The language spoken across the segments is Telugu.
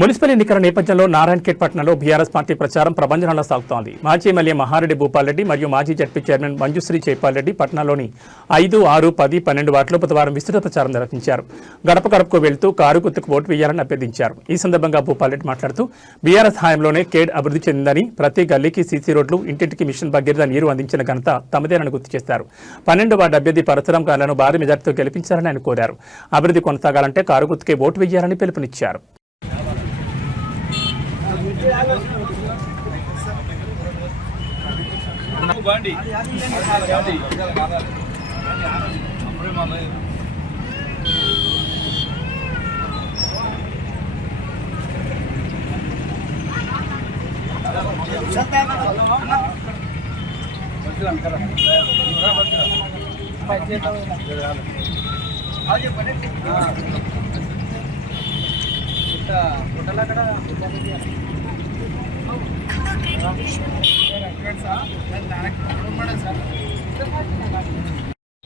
మున్సిపల్ ఎన్నికల నేపథ్యంలో నారాయణఖేడ్ పట్టణంలో బీఆర్ఎస్ పార్టీ ప్రచారం ప్రభంజనంలో సాగుతోంది. మాజీ ఎమ్మెల్యే మహారెడ్డి భూపాల్ రెడ్డి మరియు మాజీ జడ్పీ చైర్మన్ మంజుశ్రీ జైపాల్ రెడ్డి పట్టణంలోని 5, 6, 10, 12 వార్డులో బుధవారం విస్తృత ప్రచారం నిర్వహించారు. గడప గడపకు వెళ్తూ కారు గుర్తుకు ఓటు వేయాలని అభ్యర్థించారు. ఈ సందర్భంగా భూపాల్ రెడ్డి మాట్లాడుతూ బీఆర్ఎస్ హయాంలోనే ఖేడ్ అభివృద్ధి చెందిందని, ప్రతి గల్లీకి సీసీ రోడ్లు, ఇంటింటికి మిషన్ భగీరథ నీరు అందించిన ఘనత తమదేనని గుర్తు చేశారు. 12 వార్డు అభ్యర్థి పరశురాం గాలను భారీ మెజార్టీతో గెలిపించాలని ఆయన కోరారు. అభివృద్ధి కొనసాగాలంటే కారు గుర్తుకే ఓటు వేయాలని పిలుపునిచ్చారు.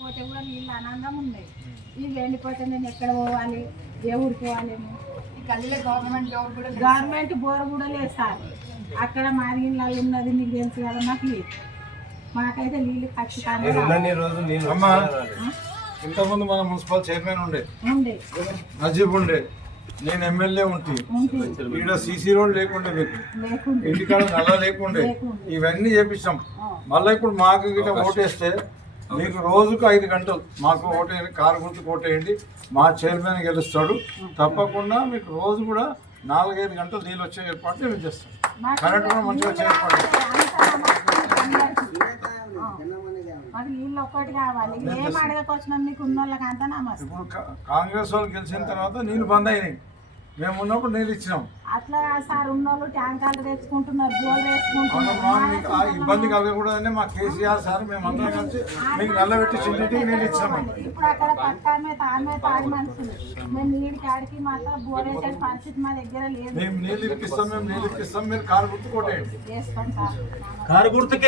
పోతే కూడా నీళ్ళు ఆనందం ఉన్నాయి. ఇవి ఎండిపోతే నేను ఎక్కడ పోవాలి, ఏ ఊరికి పోవాలేమో. గవర్నమెంట్ బోర్ కూడా లేదు సార్. అక్కడ మారిగిళ్ళ ఉన్నది మీకు తెలుసు కదా. మాకు లేదు, మాకైతే నీళ్ళు ఖచ్చితంగా. ఇంతకుముందు మన మున్సిపల్ చైర్మన్ ఉండే నజీబ్ ఉండే, నేను ఎమ్మెల్యే ఉంటే ఇక్కడ సీసీ రోడ్ లేకుండే, మీకు ఇంటికాడ నల్ల లేకుండే, ఇవన్నీ చేపిస్తాం. మళ్ళీ ఇప్పుడు మాకు గిట్ట ఓటేస్తే మీకు రోజుకు 5 గంటలు మాకు ఓటేయండి, కారు గుర్తుకు ఓటేయండి, మా చైర్మన్ గెలుస్తాడు. తప్పకుండా మీకు రోజు కూడా 4-5 గంటలు నీళ్ళు వచ్చే ఏర్పాటు మేము చేస్తాం. కరెంట్ కూడా మంచిగా వచ్చే ఏర్పాటు. ఇప్పుడు కాంగ్రెస్ వాళ్ళు గెలిచిన తర్వాత నీళ్ళు బంద్ అయినాయి, మేము ఉన్నప్పుడు నీళ్ళు ఇచ్చినాం. అట్లా సార్ ఉన్నోళ్ళు ట్యాంకర్లు తెచ్చుకుంటున్నారు, బోర్లు వేసుకుంటున్నారు. ఇబ్బంది కలగకూడదని మా కేసీఆర్ సార్ మేము అందరం కలిసి మీకు నల్లబెట్టి చింటికి నీళ్ళు ఇచ్చినామండి. ఇప్పుడు అక్కడ పక్క ఆమె తాడి మనుషులు, మేము నీళ్ళు కాడికి మాత్రం బోర్ వేసే పరిస్థితి మా దగ్గర లేదు. మేము నీళ్ళు ఇప్పిస్తాం, మీరు కారు గుర్తు కొట్టేయండి. వేసుకోండి సార్. కారు గుర్తుకే